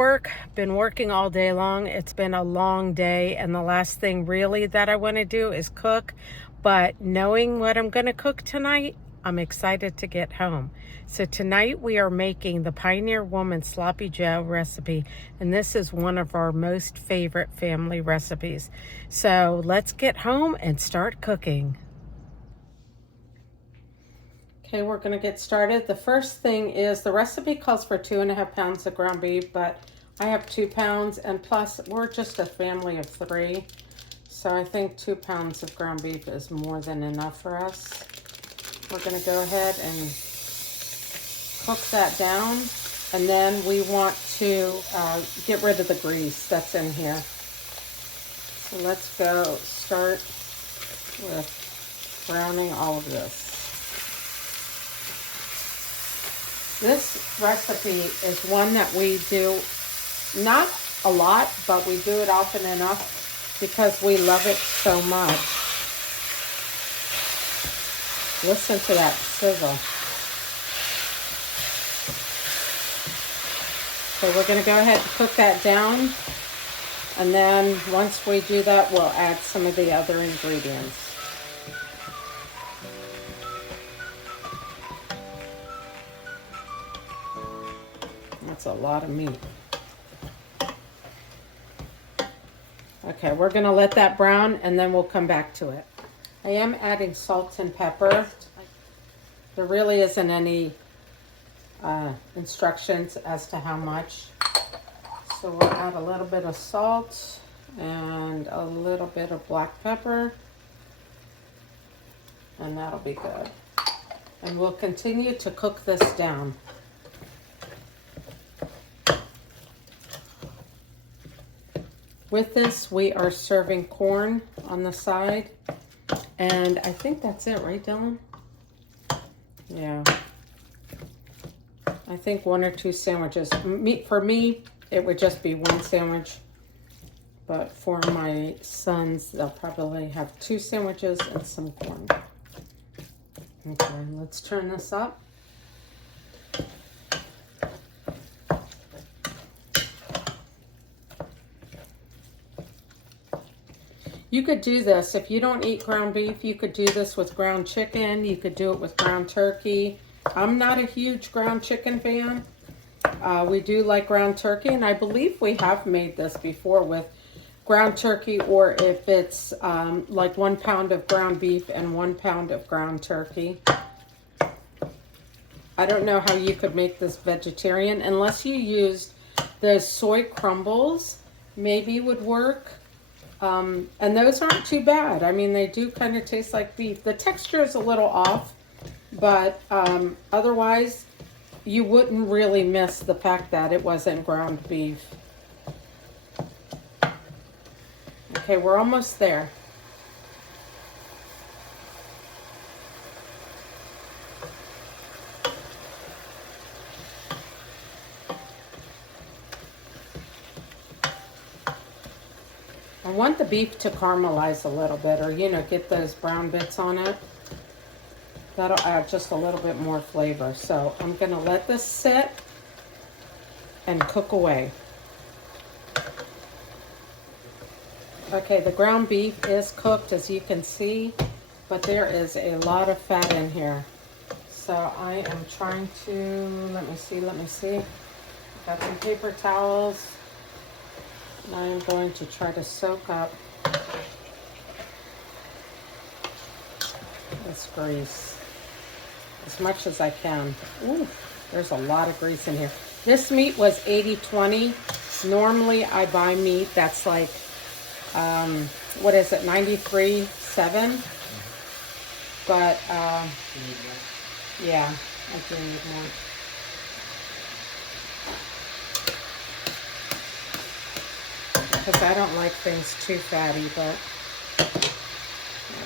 work. Been working all day long. It's been a long day, and the last thing really that I want to do is cook. But knowing what I'm going to cook tonight, I'm excited to get home. So tonight we are making the Pioneer Woman Sloppy Joe recipe, and this is one of our most favorite family recipes. So let's get home and start cooking. Okay, we're going to get started. The first thing is the recipe calls for 2.5 pounds of ground beef, but I have 2 pounds, and plus we're just a family of 3. So I think 2 pounds of ground beef is more than enough for us. We're going to go ahead and cook that down, and then we want to get rid of the grease that's in here. So let's go start with browning all of this. This recipe is one that we do not a lot, but we do it often enough because we love it so much. Listen to that sizzle. So we're going to go ahead and cook that down, and then once we do that, we'll add some of the other ingredients. That's a lot of meat. Okay, we're going to let that brown, and then we'll come back to it. I am adding salt and pepper. There really isn't any instructions as to how much. So we'll add a little bit of salt and a little bit of black pepper, and that'll be good. And we'll continue to cook this down. With this, we are serving corn on the side. And I think that's it, right, Dylan? Yeah. I think 1 or 2 sandwiches. For me, it would just be 1 sandwich. But for my sons, they'll probably have 2 sandwiches and some corn. Okay, let's turn this up. You could do this, if you don't eat ground beef, you could do this with ground chicken. You could do it with ground turkey. I'm not a huge ground chicken fan. We do like ground turkey, and I believe we have made this before with ground turkey, or if it's like 1 pound of ground beef and 1 pound of ground turkey. I don't know how you could make this vegetarian unless you used the soy crumbles, maybe would work. And those aren't too bad. I mean, they do kind of taste like beef. The texture is a little off, but otherwise, you wouldn't really miss the fact that it wasn't ground beef. Okay, we're almost there. I want the beef to caramelize a little bit, or, get those brown bits on it. That'll add just a little bit more flavor. So I'm going to let this sit and cook away. Okay, the ground beef is cooked, as you can see, but there is a lot of fat in here. So I am trying to, let me see. Got some paper towels. I am going to try to soak up this grease as much as I can. Ooh, there's a lot of grease in here. This meat was 80-20. Normally I buy meat that's like, what is it, 93.7? But, yeah, I do need more. Because I don't like things too fatty, but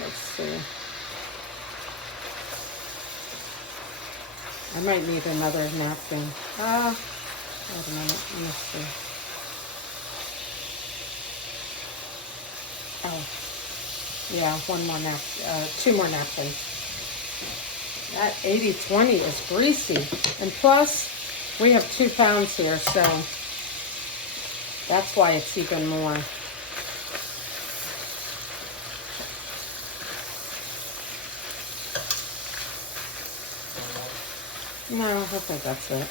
let's see. I might need another napkin. Wait a minute, let me see. Oh, yeah, 2 more napkins. That 80-20 is greasy. And plus, we have 2 pounds here, so That's why it's even more. No, I think that's it.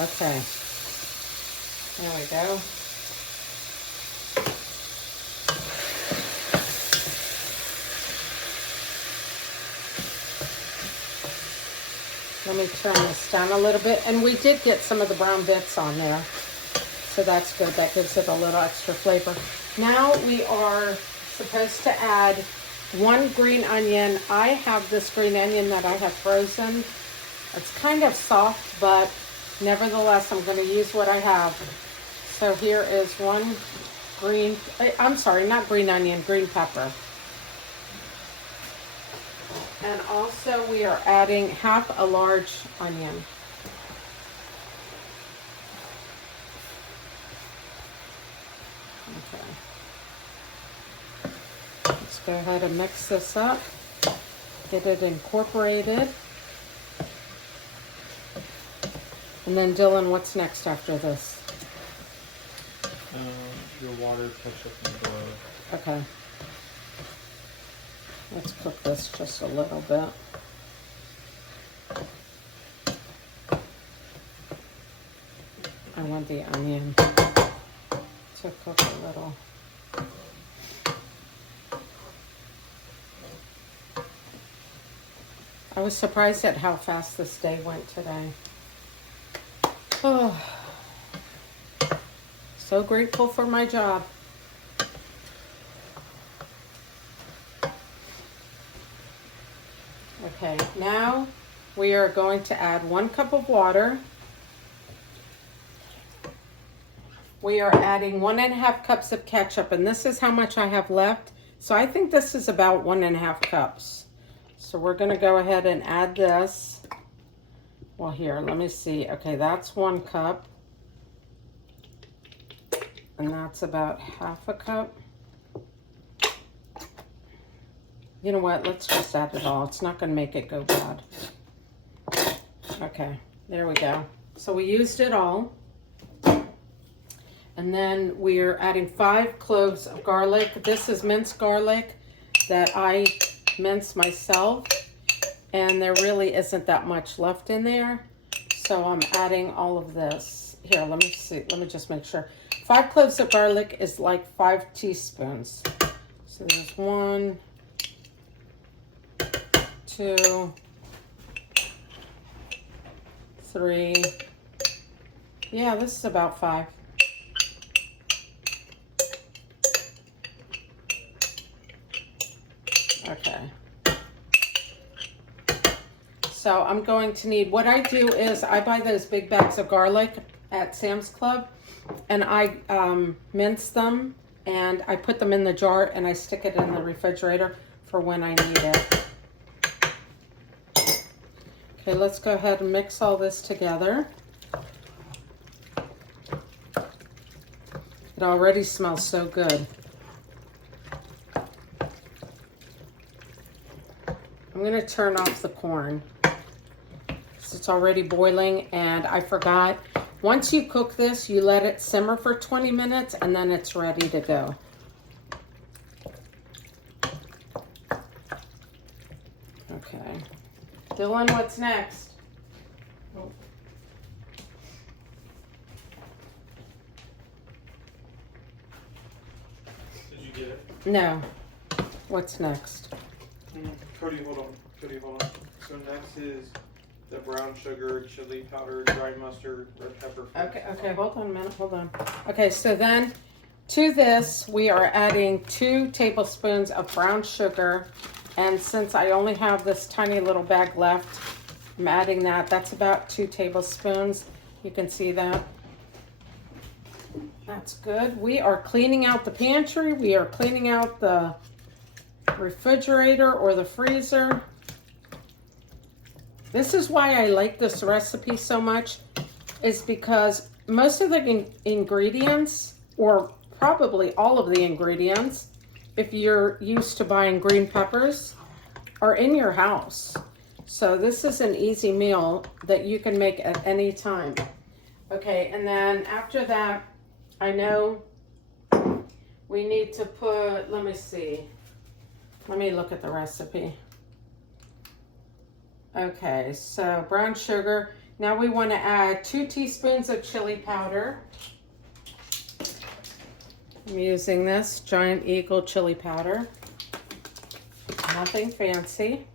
Okay. There we go. Let me turn this down a little bit. And we did get some of the brown bits on there. So that's good. That gives it a little extra flavor. Now we are supposed to add 1 green onion. I have this green onion that I have frozen. It's kind of soft, but nevertheless, I'm going to use what I have. So here is 1 green, I'm sorry, not green onion, green pepper. And also we are adding half a large onion. Okay. Let's go ahead and mix this up. Get it incorporated. And then Dylan, what's next after this? Your water, ketchup, and boil. Okay. Let's cook this just a little bit. I want the onion to cook a little. I was surprised at how fast this day went today. Oh, so grateful for my job. Okay, now we are going to add 1 cup of water. We are adding 1.5 cups of ketchup, and this is how much I have left. So I think this is about 1.5 cups. So we're going to go ahead and add this. Well, here, let me see. Okay, that's 1 cup. And that's about half a cup. You know what? Let's just add it all. It's not going to make it go bad. Okay, there we go. So we used it all. And then we're adding 5 cloves of garlic. This is minced garlic that I mince myself. And there really isn't that much left in there. So I'm adding all of this. Here, let me see. Let me just make sure. 5 cloves of garlic is like 5 teaspoons. So there's 1, 2, 3. Yeah, this is about 5. Okay. So I'm going to need, what I do is I buy those big bags of garlic at Sam's Club, and I mince them, and I put them in the jar, and I stick it in the refrigerator for when I need it. Okay, let's go ahead and mix all this together. It already smells so good. I'm going to turn off the corn. It's already boiling, and I forgot. Once you cook this, you let it simmer for 20 minutes, and then it's ready to go. Okay. Dylan, what's next? Oh. Did you get it? No. What's next? Cody, hold on. Cody, hold on. So next is the brown sugar, chili powder, dried mustard, red pepper. Okay, hold on a minute, hold on. Okay, so then to this, we are adding 2 tablespoons of brown sugar. And since I only have this tiny little bag left, I'm adding that. That's about 2 tablespoons. You can see that. That's good. We are cleaning out the pantry. We are cleaning out the refrigerator or the freezer. This is why I like this recipe so much, is because most of the ingredients, or probably all of the ingredients, if you're used to buying green peppers, are in your house. So this is an easy meal that you can make at any time. Okay, and then after that, I know we need to put, let me see. Let me look at the recipe. Okay, so brown sugar. Now we want to add 2 teaspoons of chili powder. I'm using this Giant Eagle chili powder. Nothing fancy.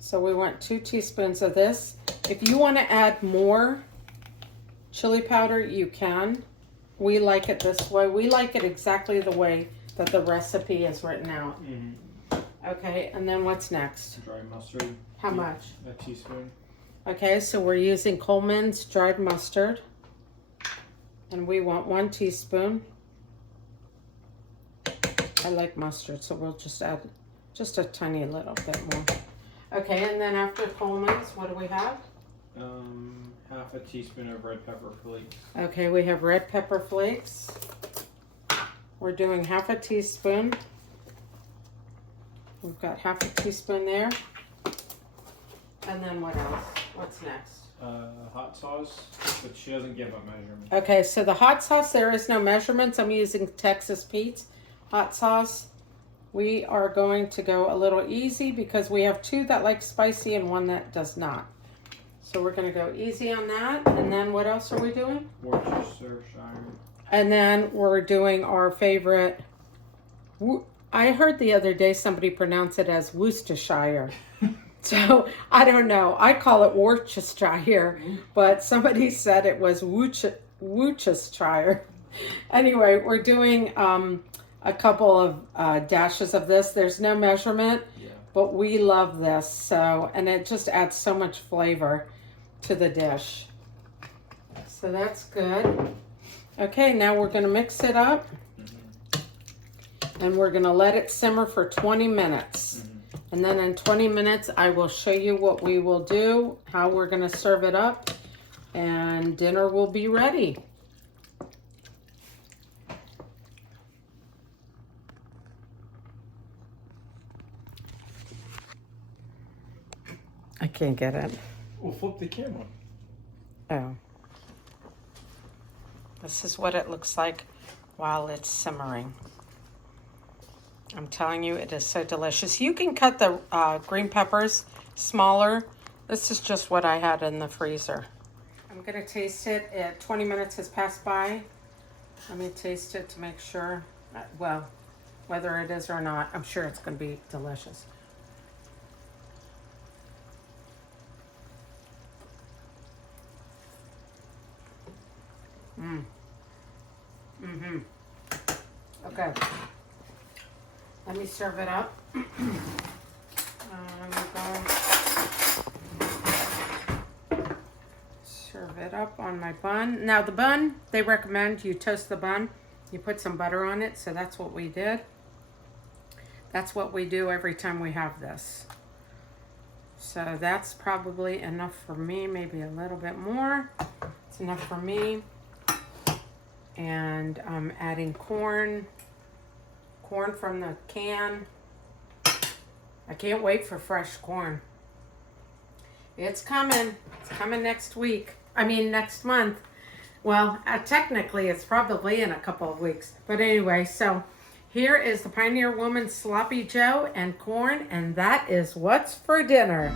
So we want 2 teaspoons of this. If you want to add more chili powder, you can. We like it this way. We like it exactly the way that the recipe is written out. Okay, and then what's next? Dry mustard. How much? A teaspoon. Okay, so we're using Coleman's dried mustard. And we want 1 teaspoon. I like mustard, so we'll just add just a tiny little bit more. Okay, and then after Coleman's, what do we have? Half a teaspoon of red pepper flakes. Okay, we have red pepper flakes. We're doing half a teaspoon. We've got half a teaspoon there. And then what else? What's next? Hot sauce, but she doesn't give a measurement. Okay, so the hot sauce, there is no measurements. I'm using Texas Pete's hot sauce. We are going to go a little easy because we have 2 that like spicy and 1 that does not. So we're going to go easy on that. And then what else are we doing? Worcestershire. And then we're doing our favorite. I heard the other day somebody pronounce it as Worcestershire. So I don't know. I call it Worcestershire, but somebody said it was Worcestershire. Anyway, we're doing a couple of dashes of this. There's no measurement, but we love this. So, and it just adds so much flavor to the dish. So that's good. Okay, now we're going to mix it up. And we're going to let it simmer for 20 minutes. And then in 20 minutes, I will show you what we will do, how we're going to serve it up, and dinner will be ready. I can't get it. Well, flip the camera. Oh. This is what it looks like while it's simmering. I'm telling you, it is so delicious. You can cut the green peppers smaller. This is just what I had in the freezer. I'm going to taste it. 20 minutes has passed by. Let me taste it to make sure. Well, whether it is or not, I'm sure it's going to be delicious. Okay. Let me serve it up. Serve it up on my bun. Now the bun, they recommend you toast the bun. You put some butter on it, so that's what we did. That's what we do every time we have this. So that's probably enough for me, maybe a little bit more. It's enough for me. And I'm adding corn from the can. I can't wait for fresh corn. It's coming. It's coming next week. I mean, next month. Well, technically, it's probably in a couple of weeks. But anyway, so here is the Pioneer Woman Sloppy Joe and corn, and that is what's for dinner.